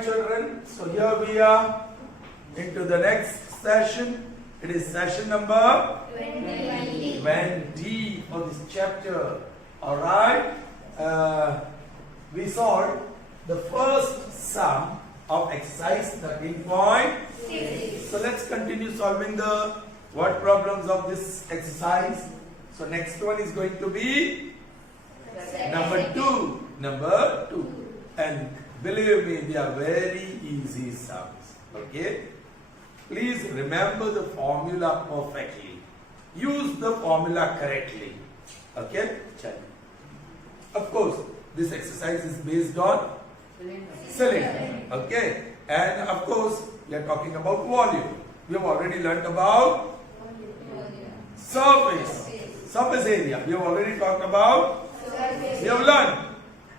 Alright children, so here we are into the next session. It is session number 20 for this chapter. Alright, we solved the first sum of exercise 13.6. So let's continue solving the word problems of this exercise. So next one is going to be number 2. Number 2. And believe me, they are very easy sums. Okay? Please remember the formula perfectly. Use the formula correctly. Okay? Of course, this exercise is based on cylinder. Okay? And of course, we are talking about volume. We have already learnt about surface area. We have already talked about. We have learned.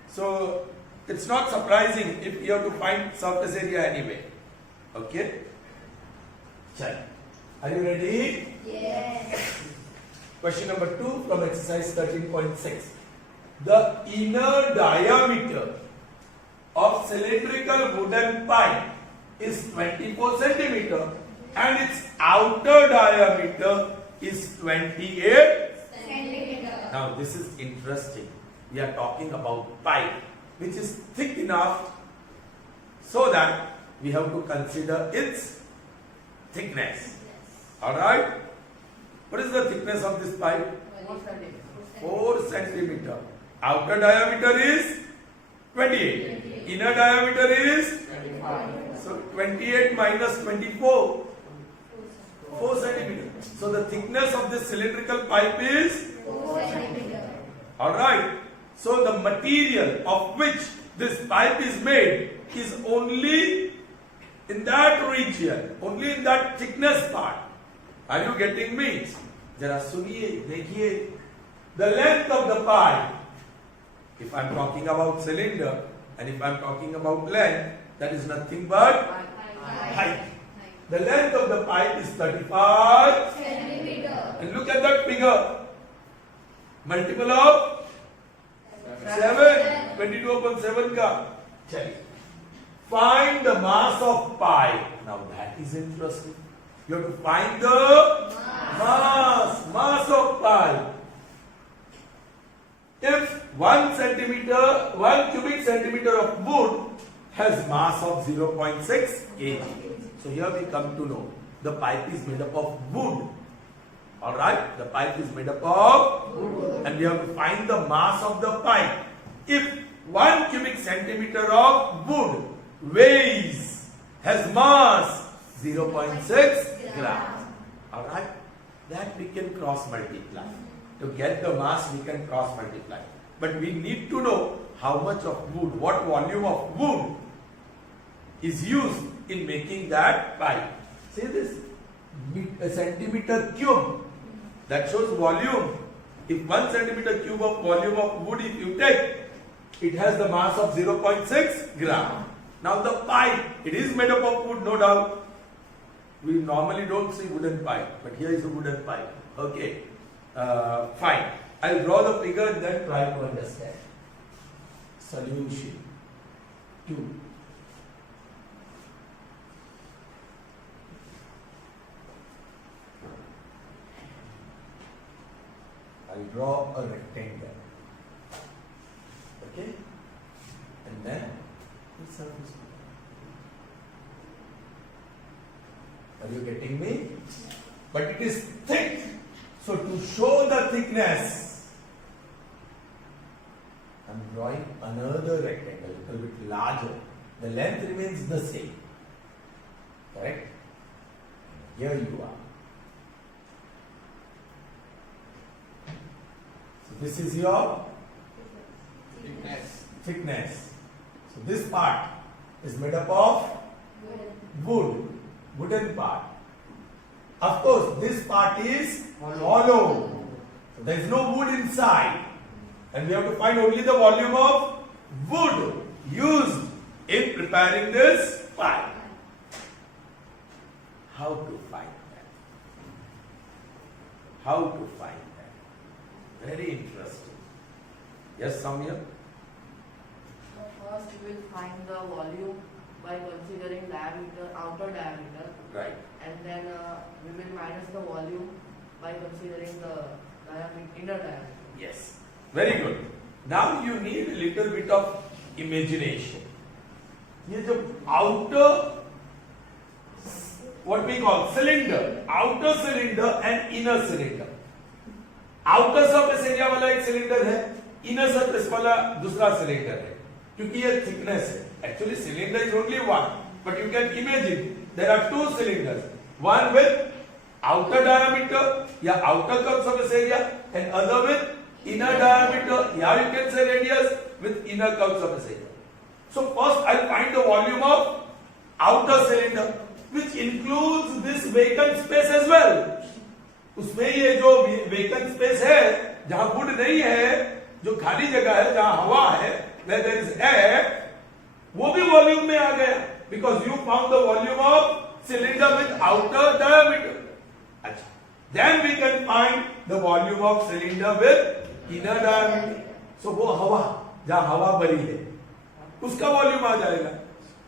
So, it's not surprising if you have to find surface area anyway. Okay? Are you ready? Yes. Question number 2 from exercise 13.6. The inner diameter of cylindrical wooden pipe is 24 centimeter and its outer diameter is 28 Centimeter. Now this is interesting. We are talking about pipe which is thick enough so that we have to consider its thickness. Alright? What is the thickness of this pipe? 4 centimeter. Outer diameter is 28. Inner diameter is 25. so 28 minus 24. 4 centimeter. So the thickness of this cylindrical pipe is 4 centimeter. Alright. So the material of which this pipe is made is only in that region, only in that thickness part. Are you getting me? Jara suniye, dekhiye. The length of the pipe, if I am talking about cylinder and if I am talking about length, that is nothing but height. The length of the pipe is 35 Centimeter. and look at that figure. Multiple of 7. 22 upon 7 ka. Find the mass of pipe. Now that is interesting. You have to find the mass of pipe. If 1 cubic centimeter of wood has mass of 0.6 kg. So here we come to know the pipe is made up of wood. Alright, the pipe is made up of wood. And we have to find the mass of the pipe. If 1 cubic centimeter of wood has mass 0.6 grams. Alright, that we can cross multiply. To get the mass we can cross multiply. But we need to know how much of wood, what volume of wood is used in making that pipe. See this? A centimeter cube. That shows volume. If 1 centimeter cube of volume of wood if you take, it has the mass of 0.6 gram. Now the pipe, it is made up of wood, no doubt. We normally don't see wooden pipe, but here is a wooden pipe. Okay, fine. I'll draw the figure and then try to understand. Solution 2. I'll draw a rectangle. Okay? And then the surface. Are you getting me? But it is thick. So to show the thickness, I'm drawing another rectangle, a little bit larger. The length remains the same. Correct? Here you are. So this is your thickness. So this part is made up of wooden part. Of course, this part is hollow. So there is no wood inside. And we have to find only the volume of wood used in preparing this pipe. How to find that? How to find that? Very interesting. Yes, Samya? First we will find the volume by considering diameter, outer diameter, Right. and then we will minus the volume by considering the inner diameter. Yes. Very good. Now you need a little bit of imagination. ये जो outer, what we call cylinder, outer cylinder and inner cylinder. Outer surface area वाला एक cylinder है, inner surface वाला दूसरा cylinder है. क्योंकि ये thickness है. Actually cylinder is only one, but you can imagine there are two cylinders. One with outer diameter या outer curved surface area and other with inner diameter. Yeah, you can say radius with inner curved surface area. So first I'll find the volume of outer cylinder, which includes this vacant space as well. उसमें ये जो vacant space है, जहां wood नहीं है, जो खाली जगह है, जहां हवा है, where there is air, वो भी volume में आ गया, because you found the volume of cylinder with outer diameter. अच्छा, then we can find the volume of cylinder with inner diameter. So वो हवा, जहां हवा भरी है, उसका वॉल्यूम आ जाएगा.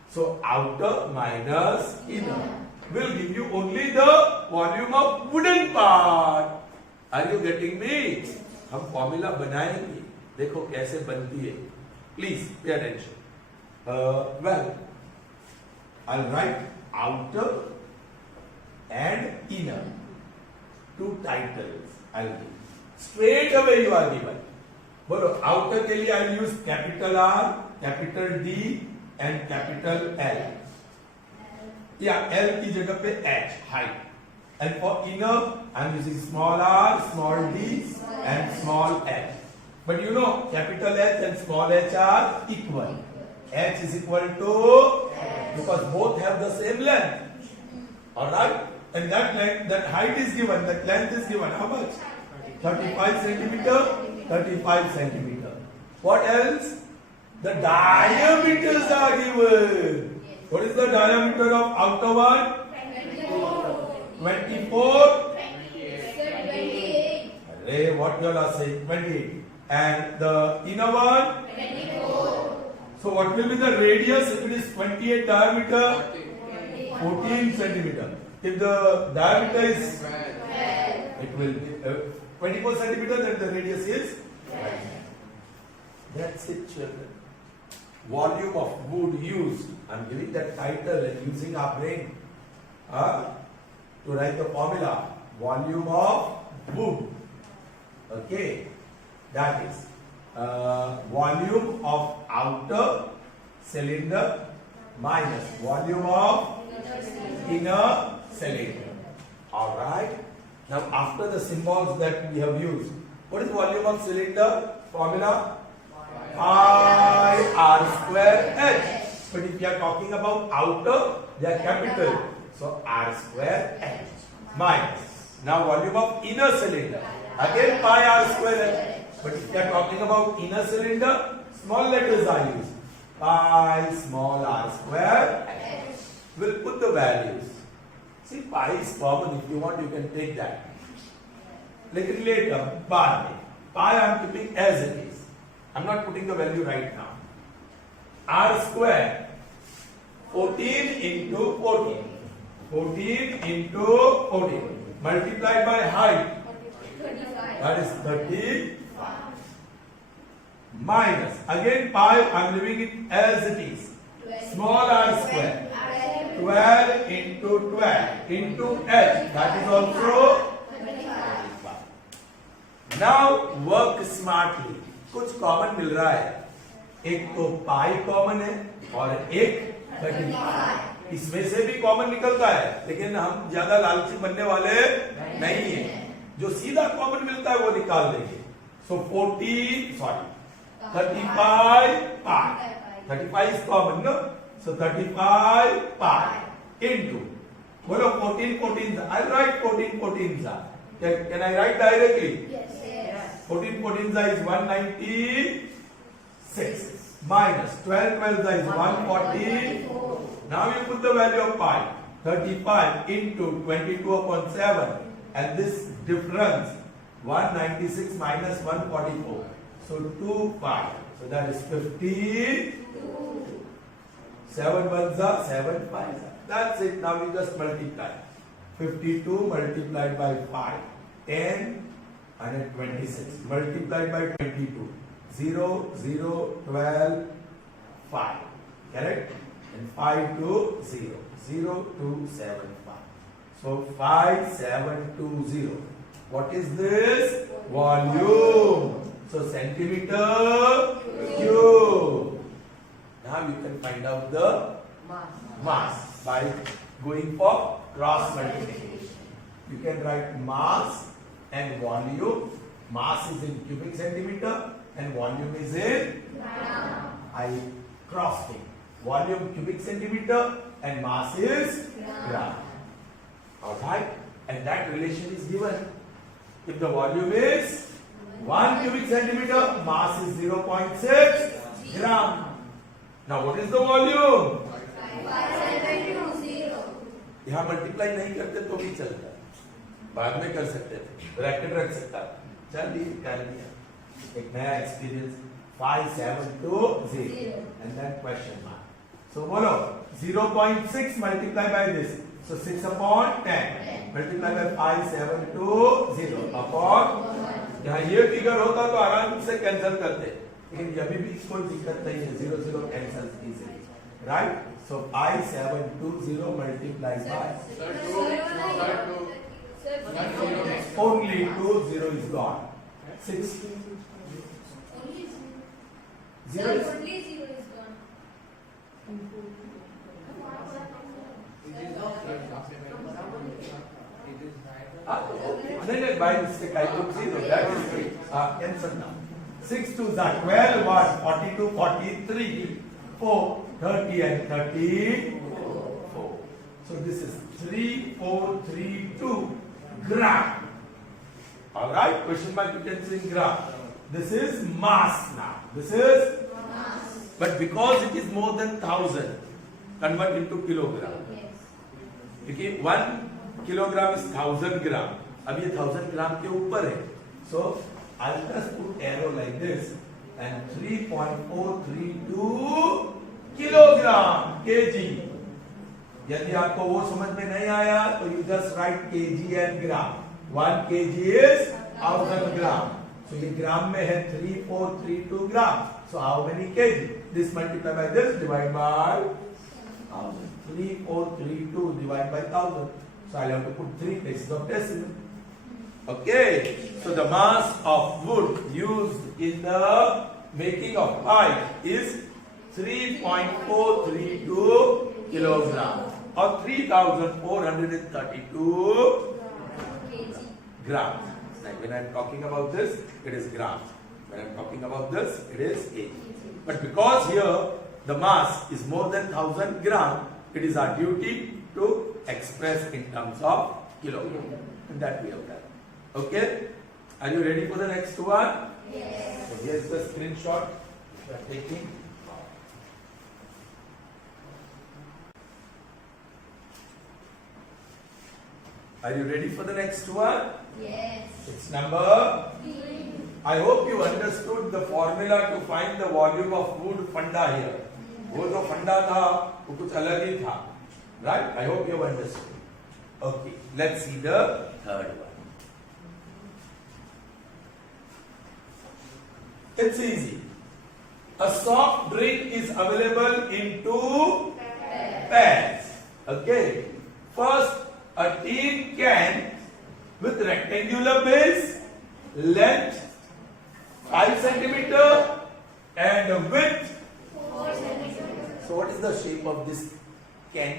So outer minus inner will give you only the volume of wooden part. Are you getting me? हम फॉर्मूला बनाएंगे, देखो कैसे बनती है. Please pay attention. Well, I'll write outer and inner. Two titles I'll give. Straight away you are given. बोलो outer के लिए I'll use capital R, capital D and capital L. या L की जगह पे H, height. And for inner I'm using small r, small d and small h. But you know capital H and small h are equal. H is equal to, because both have the same length. Alright? And that length, that height is given, that length is given. How much? 35 centimeter, 35 centimeter. What else? The diameters are given. What is the diameter of outer one? 24. Array, what you all are saying? 28. And the inner one? 24. So what will be the radius if it is 28 diameter? 14 centimeter. If the diameter is 12, it will be 24 centimeter, then the radius is 12. That's it, children. Volume of wood used. I'm giving that title and using our brain to write the formula. Volume of wood. Okay. That is volume of outer cylinder minus volume of inner cylinder. Alright. Now after the symbols that we have used, what is volume of cylinder? Formula? Pi r square h. But if you are talking about outer, they are capital. So r square h minus. Now volume of inner cylinder. Again pi r square h. But if you are talking about inner cylinder, small letters are used. Pi small r square h. We'll put the values. See, pi is common. If you want, you can take that. Lekin later, pi I am keeping as it is. I'm not putting the value right now. R square 14 into 14. 14 into 14 multiplied by height. 35. That is 35. Minus again pi. I'm leaving it as it is. Small r square. 12 into 12 into h. That is also. Now work smartly. कुछ common मिल रहा है. एक तो pi common है और एक 35. इसमें से भी कॉमन निकलता है, लेकिन हम ज्यादा लालची बनने वाले नहीं है. जो सीधा कॉमन मिलता है वो निकाल देंगे. सो 35 पाई. 35 is common, no? So 35 pi into. बोलो 14 I'll write 14 Can I write directly? Yes. 14 is 196 minus 12 is 140. Now you put the value of pi. 35 into 22 upon 7, and this difference 196 minus 144. So 2 pi. So that is 52. 7 ones are 7 5s are. That's it. Now we just multiply. 52 multiplied by 5. 10 and 26. Multiplied by 22. 0, 0, 12, 5. Correct? And 5 to 0. 0, 2, 7, 5. So 5, 7, 2, 0. What is this? Volume. So centimeter cube. Now you can find out the mass by going for cross multiplication. You can write mass and volume. Mass is in cubic centimeter and volume is in I crossed it. Volume cubic centimeter and mass is gram. Alright? And that relation is given. If the volume is 1 cubic centimeter, mass is 0.6 gram. Now what is the volume? 5,720. यहाँ multiply नहीं करते तो भी चलता है, बाद में कर सकते थे, ब्रैकेट रख सकता है। चलिए कर दिया, एक नया experience. 5,720 and then question mark. So बोलो 0.6 multiply by this, so 6 upon 10 multiply by 5,720 upon, यहाँ ये फिगर होता तो आराम से कैंसिल करते, लेकिन अभी भी कोई दिक्कत नहीं है, 0 0 cancel easily, right? So 5,720 multiplied by only 2 0 is gone. 6 0 is Only 0 is gone. नहीं by mistake I put 0. That is cancel now. 6 2s are 12, 1 42, 43, 4 30 and 34. So this is 3432 gram. All right. Question mark you can see in gram. This is mass now. This is Mass. but because it is more than 1000, convert into kilogram. Yes. क्योंकि 1 kilogram is 1000 ग्राम, अब ये 1000 ग्राम के ऊपर है, so I'll just put arrow like this and 3.432 kilogram kg. यदि आपको वो समझ में नहीं आया तो you just write kg and gram. 1 kg is 1000 gram, so ये ग्राम में है 3432 ग्राम. So how many kg? This multiply by this, divide by 1000. 3432 divided by 1000. So I'll have to put 3 places of decimal. Okay. So the mass of wood used in the making of pipe is 3.432 kilogram or 3,432 kg. grams. Like when I'm talking about this, it is grams. When I'm talking about this, it is kg. But because here the mass is more than 1000 gram, it is our duty to express in terms of kilogram. And that we have done. Okay? Are you ready for the next one? Yes. So here's the screenshot we are taking. Are you ready for the next one? Yes. It's number. I hope you understood the formula to find the volume of wood funda here. वो जो फंडा था वो कुछ अलग ही था, right? I hope you have understood. Okay, let's see the third one. It's easy. A soft drink is available in 2 pairs. Okay. First, a tin can with rectangular base, length 5 centimeter and width. So what is the shape of this can?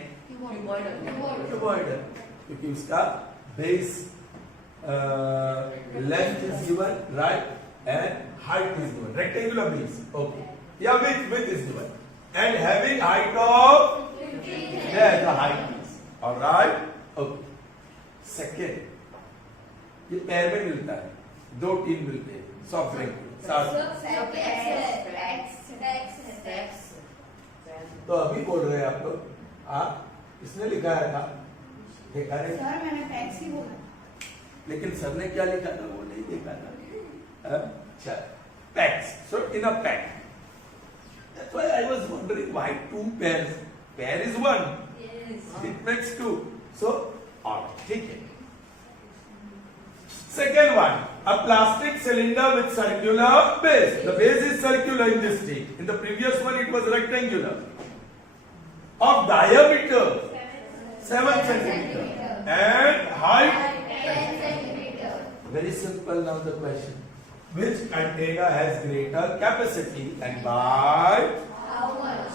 Cuboidal. क्योंकि उसका base length is given, right, and height is given. Rectangular base. Okay. Yeah, width is given. And having height of, there the height is. All right. Okay. Second, ये पैर में मिलता है, 2 tin मिलते हैं, soft drink साथ। तो अभी बोल रहे हैं आप लोग, इसने लिखा है था, देखा नहीं? सर मैंने पैक्स ही बोला। लेकिन सर ने क्या लिखा था वो नहीं देखा था। अच्छा, PACS, so in a pack, why I was wondering why two pairs. Pair is one. Yes. It makes two. So, alright, take it. Second one, a plastic cylinder with circular base. The base is circular in this thing. In the previous one, it was rectangular. Of diameter 7 centimeter and height 10 centimeter. Very simple now the question. Which container has greater capacity and by? How much?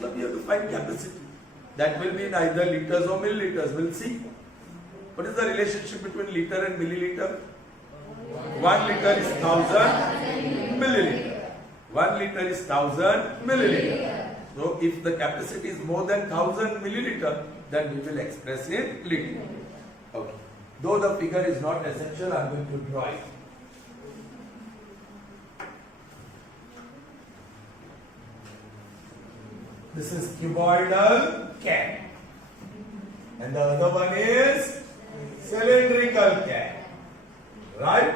So we have to find capacity. That will be in either liters or milliliters. We'll see. What is the relationship between liter and milliliter? 1 liter is 1000 milliliter. 1 liter is 1000 milliliter. So if the capacity is more than 1000 milliliter, then we will express it liter. Okay. Though the figure is not essential, I am going to draw it. This is cuboidal can. And the other one is cylindrical can. Right?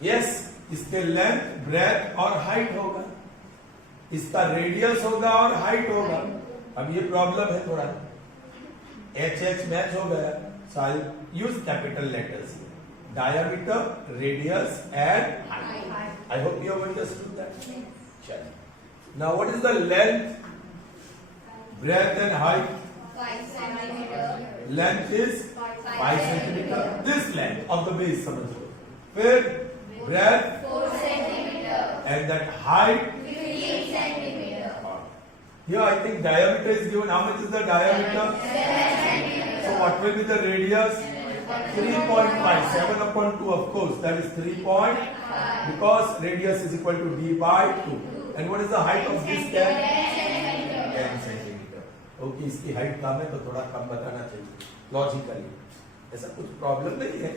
Yes, इसके length, breath और height होगा. इसका radius होगा और height होगा. अब ये problem है थोड़ा. HH मैच हो गया. So I'll use capital letters. Diameter, radius and height. I hope you have understood that. Chalo. Now what is the length, breadth and height? 5 centimeter. Length is 5 centimeter. This length of the base समझो. फिर breadth 4 centimeter. and that height. 15 centimeter. Here I think diameter is given. How much is the diameter? 7 centimeter. So what will be the radius? 3.5. 7 upon 2, of course. That is 3.5 because radius is equal to d by 2. And what is the height of this can? 10 centimeter. Okay, इसकी height कम है तो थोड़ा कम बताना चाहिए. Logically. ऐसा कुछ problem नहीं है.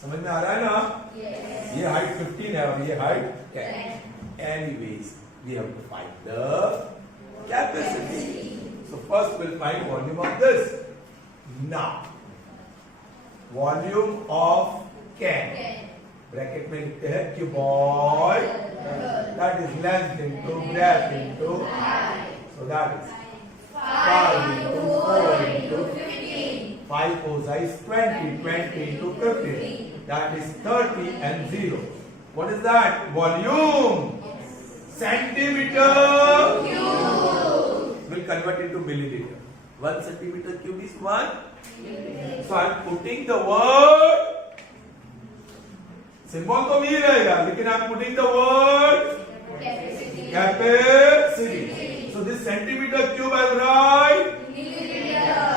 समझ में आ रहा है ना? Yes. ये height 15 है और ये height 10. Anyways, we have to find the capacity. So first we'll find volume of this. Now, volume of can. Bracket में लिखते हैं cuboid. That is length into breadth into height. So that is 5 into 4 into 15. 5 4 is 20. 20 into 15. That is 30 and 0. What is that? Volume. Centimeter cube. We'll convert into milliliter. 1 centimeter cube is 1. So I'm putting the word. Symbol तो भी रहेगा, लेकिन I'm putting the word Capacity. capacity. So this centimeter cube I'll write.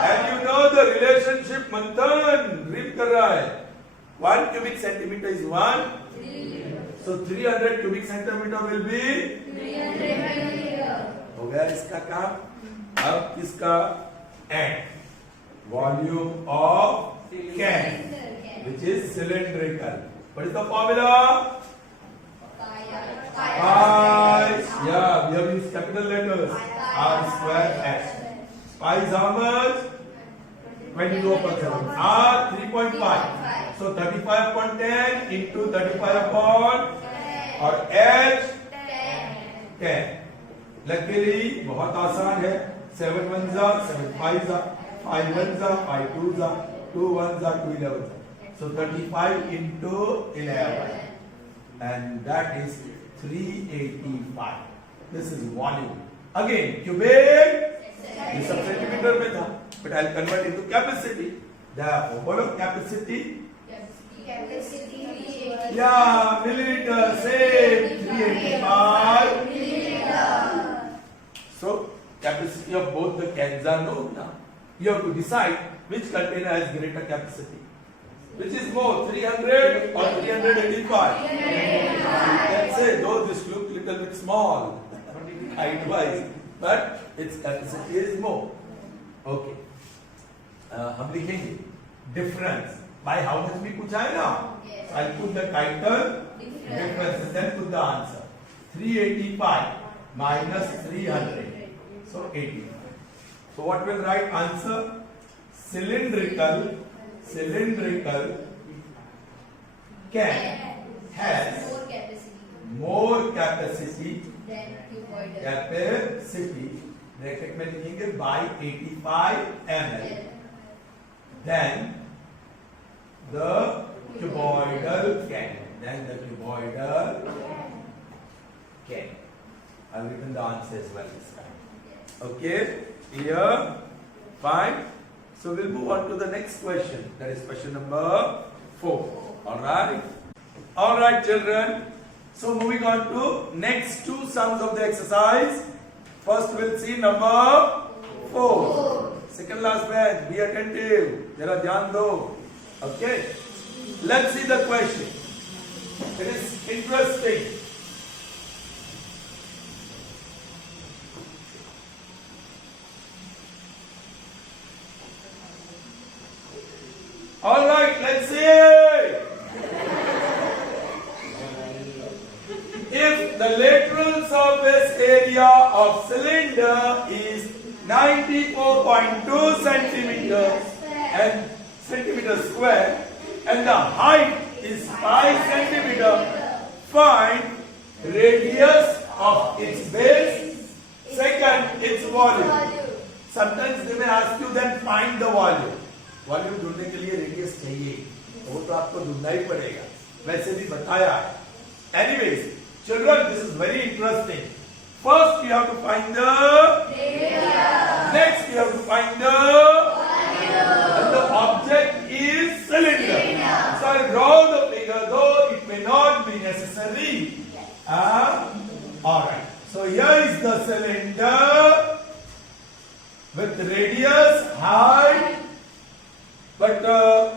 And you know the relationship Manthan read कर रहा है. 1 cubic centimeter is 1. So 300 cubic centimeter will be. 300 millimeter. हो गया इसका काम. अब इसका and volume of can, which is cylindrical. What is the formula? Pi. Yeah, we have used capital letters. R square S. Pi is how much? 22%. R 3.5. So 35 upon 10 into 35 upon और H 10. Luckily बहुत आसान है. 7 ones are 7 5s are 5 ones are 5 2s are 2 ones are 2 11s. So 35 into 11. And that is 385. This is volume. Again, cubic. ये सब centimetre में था. But I'll convert into capacity. Therefore, what is capacity? Capacity. Yeah, milliliter. Same. 385 milliliter. So capacity of both the cans are known now. You have to decide which container has greater capacity. Which is more, 300 or 385? You can say, though this look little bit small, height-wise, but its capacity is more. Okay. हम लिखेंगे difference. By how much भी पूछा है ना? Yes. I'll put the title difference and then put the answer. 385 minus 300. So 85. So what will write answer? Cylindrical can has More capacity. more capacity Then cuboidal. Capacity bracket में लिखेंगे by 85 ml. Then the cuboidal can. I've written the answer as well this time. Okay, here, fine. So we'll move on to the next question. That is question number 4. All right, children. So moving on to next two sums of the exercise. First we'll see number 4. Second last bench, be attentive. Jara dhyan do. Okay. Let's see the question. It is interesting. All right, let's see. If the lateral surface area of cylinder is 94.2 centimeters and centimeter square and the height is 5 centimeter, find radius of its base, second its volume. Sometimes they may ask you then find the volume. Volume ढूंढने के लिए radius चाहिए, तो वो तो आपको ढूंढना ही पड़ेगा, वैसे भी बताया है. Anyways, children, this is very interesting. First you have to find the radius. Next you have to find the volume. And the object is cylinder. So I draw the figure, though it may not be necessary. Alright. So here is the cylinder with radius, height. But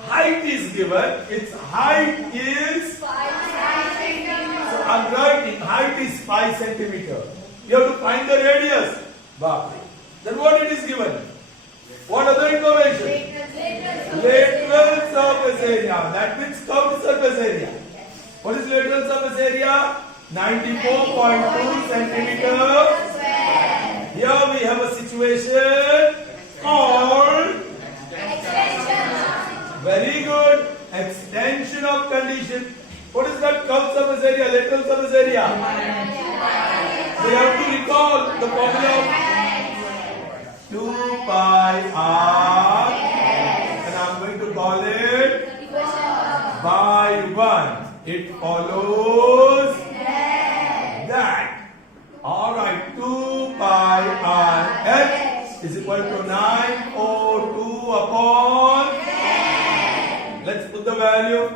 height is given. Its height is 5 centimeters. So I'm writing height is 5 centimeter. You have to find the radius. Bapre. Then what it is given? What other information? Lateral surface area. That means curved surface area. What is lateral surface area? 94.2 centimeters. Here we have a situation called very good extension of condition. What is that curved surface area, lateral surface area? We have to recall the formula of 2 pi r and I'm going to call it by 1. It follows that. Alright, 2 pi r h is equal to 902 upon. Let's put the value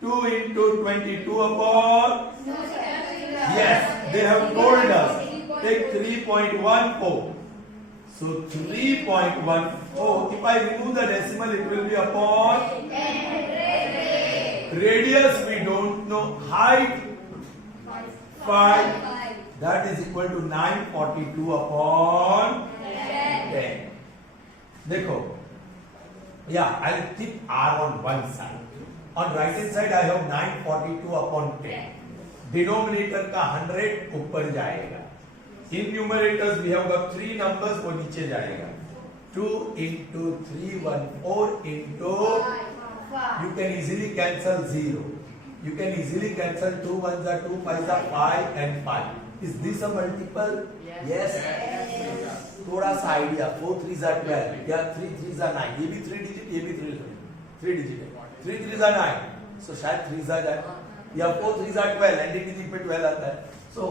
2 into 22 upon. Yes, they have told us take 3.14. So 3.14. If I remove the decimal, it will be upon. Radius we don't know. Height 5. That is equal to 942 upon 10. देखो. Yeah, I'll keep R on one side. On right hand side, I have 942 upon 10. Denominator का 100 ऊपर जाएगा. In numerators, we have got 3 numbers, वो नीचे जाएगा. 2 into 314 into. You can easily cancel 0. You can easily cancel 2 ones are 2, 5 are 5 and 5. Is this a multiple? Yes. थोड़ा सा idea 4 3s are 12 या 3 3s are 9. ये भी 3 डिजिट, ये भी 3 डिजिट है. 3 3s are 9. So शायद 3s आ जाए या 4 3s are 12. एंडी डिजिट पे 12 आता है. So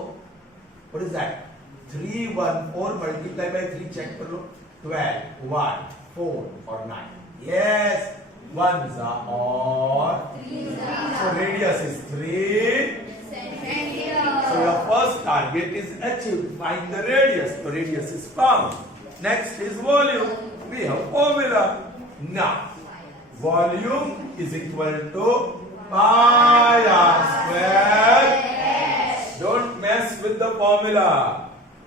what is that? 3 1 4 multiply by 3 check कर लो. 12 1 4 or 9. Yes, ones are or. So radius is 3. So your first target is achieved. Find the radius. So radius is found. Next is volume. We have formula. Now, volume is equal to pi r square. Don't mess with the formula.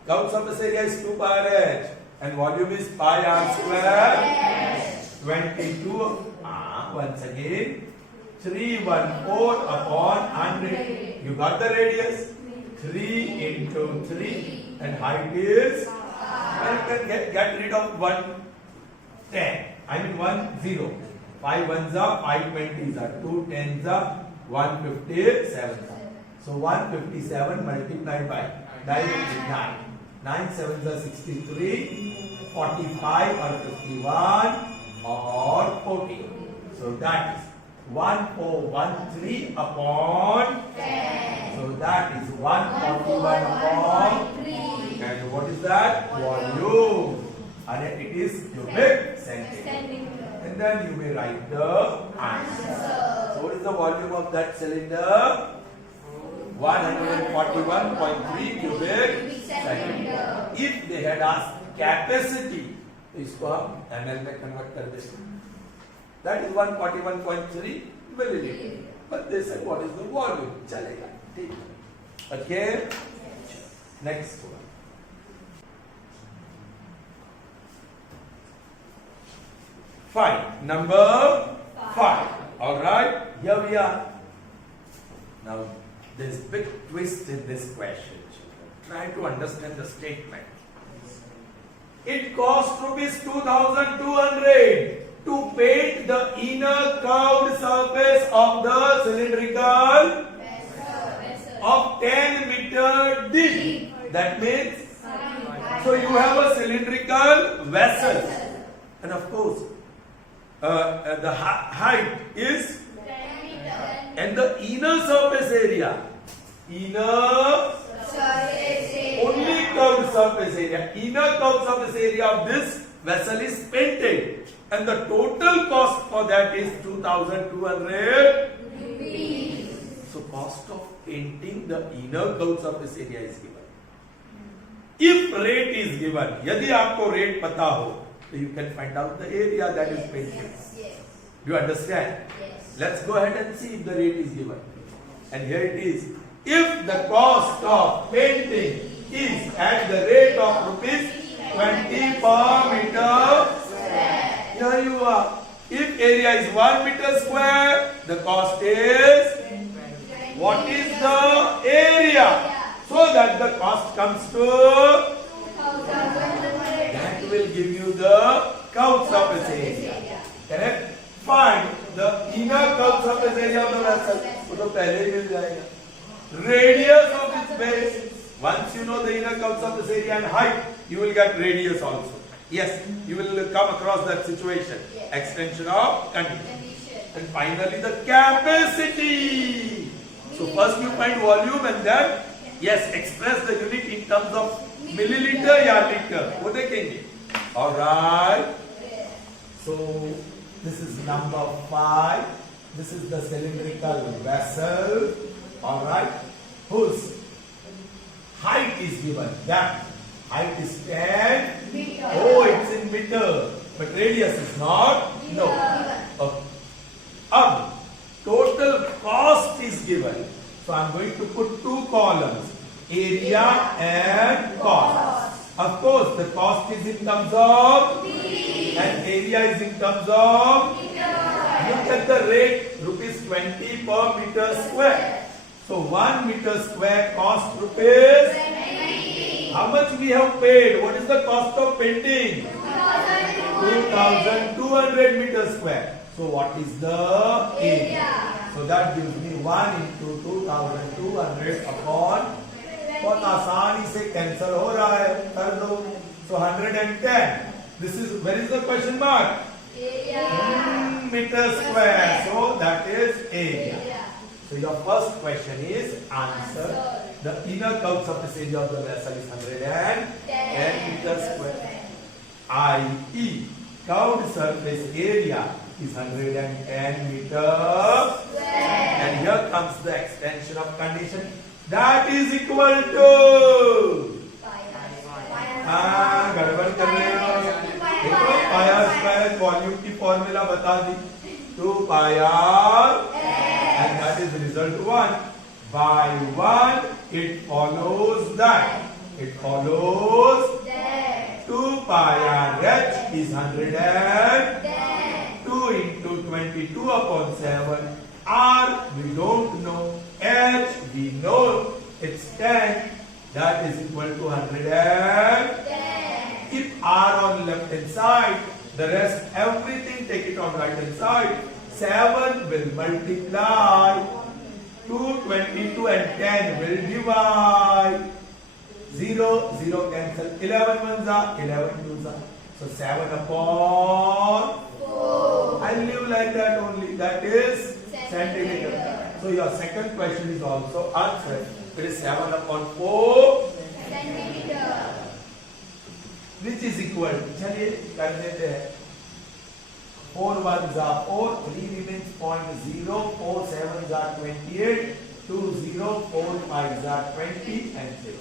Curved surface area is 2 pi r h and volume is pi r square. 22. Once again. 314 upon 100. You got the radius. 3 into 3 and height is. And you can get rid of 1 10. I mean 1 0. 5 ones are 5 20s are 2 10s are 157. So 157 multiplied by directly 9. 9 sevens are 63, 45 or 51 or 40. So that is 1413 upon 10. So that is 141 upon 3. And what is that? Volume. And it is cubic centimeter. And then you may write the answer. So what is the volume of that cylinder? 141.3 cubic centimeter. If they had asked capacity, तो इसको हम ml में convert कर देंगे. That is 141.3 milliliter. But they said what is the volume? चलेगा, ठीक है. Okay. Next one. Fine. Number 5. All right. Here we are. Now, there's big twist in this question. Try to understand the statement. It cost rupees 2,200 to paint the inner curved surface of the cylindrical of 10 meter deep. That means, so you have a cylindrical vessel, and of course, the height is, and the inner surface area, only curved surface area, inner curved surface area of this vessel is painted, and the total cost for that is 2,200 rupees. So cost of painting the inner curved surface area is given. If rate is given, यदि आपको rate पता हो, so you can find out the area that is painted. Do you understand? Let's go ahead and see if the rate is given. And here it is. If the cost of painting is at the rate of rupees 20 per meter square. Here you are. If area is 1 meter square, the cost is, what is the area? So that the cost comes to, that will give you the curved surface area. Correct? Find the inner curved surface area of the vessel. वो तो पहले ही मिल जाएगा. Radius of its base. Once you know the inner curved surface area and height, you will get radius also. Yes, you will come across that situation. Extension of condition. And finally the capacity. So first you find volume and then, yes, express the unit in terms of milliliter या liter. वो देखेंगे. All right. So this is number 5. This is the cylindrical vessel. All right. Whose height is given. That height is 10. Oh, it's in meter. But radius is not. No. Okay. Total cost is given. So I'm going to put 2 columns. Area and cost. Of course, the cost is in terms of and area is in terms of. Look at the rate, rupees 20 per meter square. So 1 meter square cost rupees. How much we have paid? What is the cost of painting? 2,200 meters square. So what is the area? So that gives me 1 into 2,200 upon. बहुत आसानी से cancel हो रहा है, कर दो. So 110. This is, where is the question mark? Meter square. So that is area. So your first question is answer. The inner curved surface area of the vessel is 110 meters square. I.e. curved surface area is 110 meters square. And here comes the extension of condition. That is equal to. गड़बड़ कर रहे हो. देखो पाई are square volume की formula बता दी. 2 pi r and that is result 1 by 1. It follows that 2 pi r h is 102 into 22 upon 7. R we don't know, H we know, it's 10, that is equal to 110. If R on left hand side, the rest everything take it on right hand side. 7 will multiply 2, 22 and 10 will divide. 0, 0 cancel. 11 ones are 11 twos are. So 7 upon 4. I'll leave like that only. That is centimeter. So your second question is also answered. It is 7 upon 4, Centimeter. which is equal to, चलिए कर देते हैं. 4 ones are 4, 3 remains 0.0, 4 sevens are 28, 2 0, 4 fives are 20 and 0.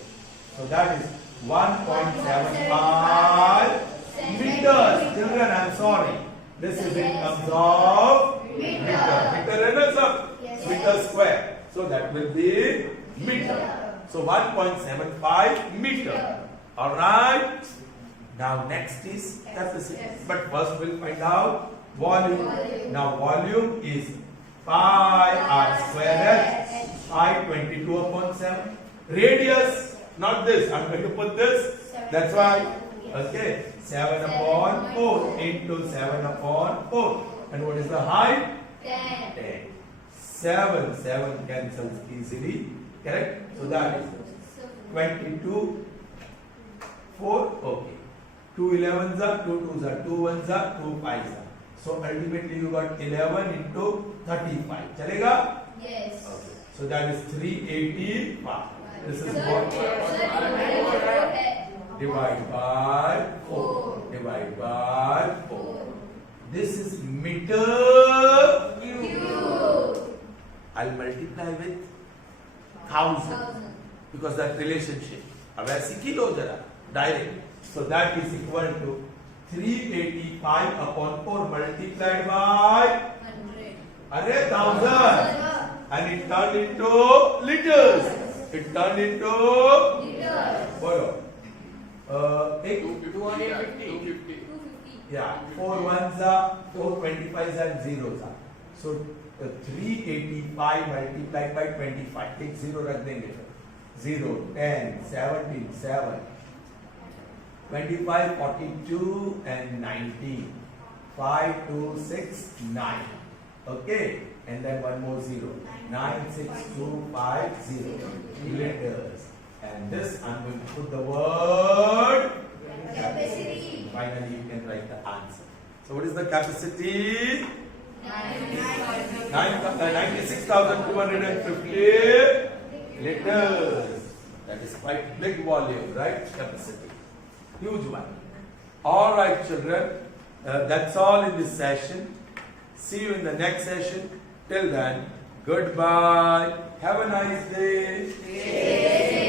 So that is 1.75 meters. Children, I'm sorry. This is in terms of meter. Meter है ना सब? Yes. Meter square. So that will be meter. So 1.75 meter. All right. Now next is capacity. Yes. But first we'll find out volume. Volume. Now volume is pi r square h. Pi 22 upon 7. Radius, not this. I'm going to put this. That's why. Okay. 7 upon 4 into 7 upon 4. And what is the height? 10. 10. 7. 7 cancels easily. Correct? So that is 22. 4. Okay. 2 11s are, 2 2s are, 2 1s are, 2 5s are. So ultimately you got 11 into 35. Chalega? Yes. Okay. So that is 385. This is Sir, what? sir, Divide by 4. 4. Divide by 4. This is meter. Cube. I'll multiply with 1000 1000. because that relationship. अब ऐसी की लो जरा direct. So that is equal to 385 upon 4 multiplied by 100. 1000 and it turned into liters. It turned into Liters. बोलो एक 250. yeah 4 ones are 4 25s and zeros are. So 385 multiplied by 25. एक zero रख देंगे 0 10 17 7 25 42 and 19 5 2 6 9. Okay, and then one more 0 9 6 2 5 0 liters. And this I'm going to put the word Capacity. finally you can write the answer. So what is the capacity? 96,250 liters. That is quite big volume, right? Capacity. Huge one. All right, children. That's all in this session. See you in the next session. Till then, goodbye. Have a nice day.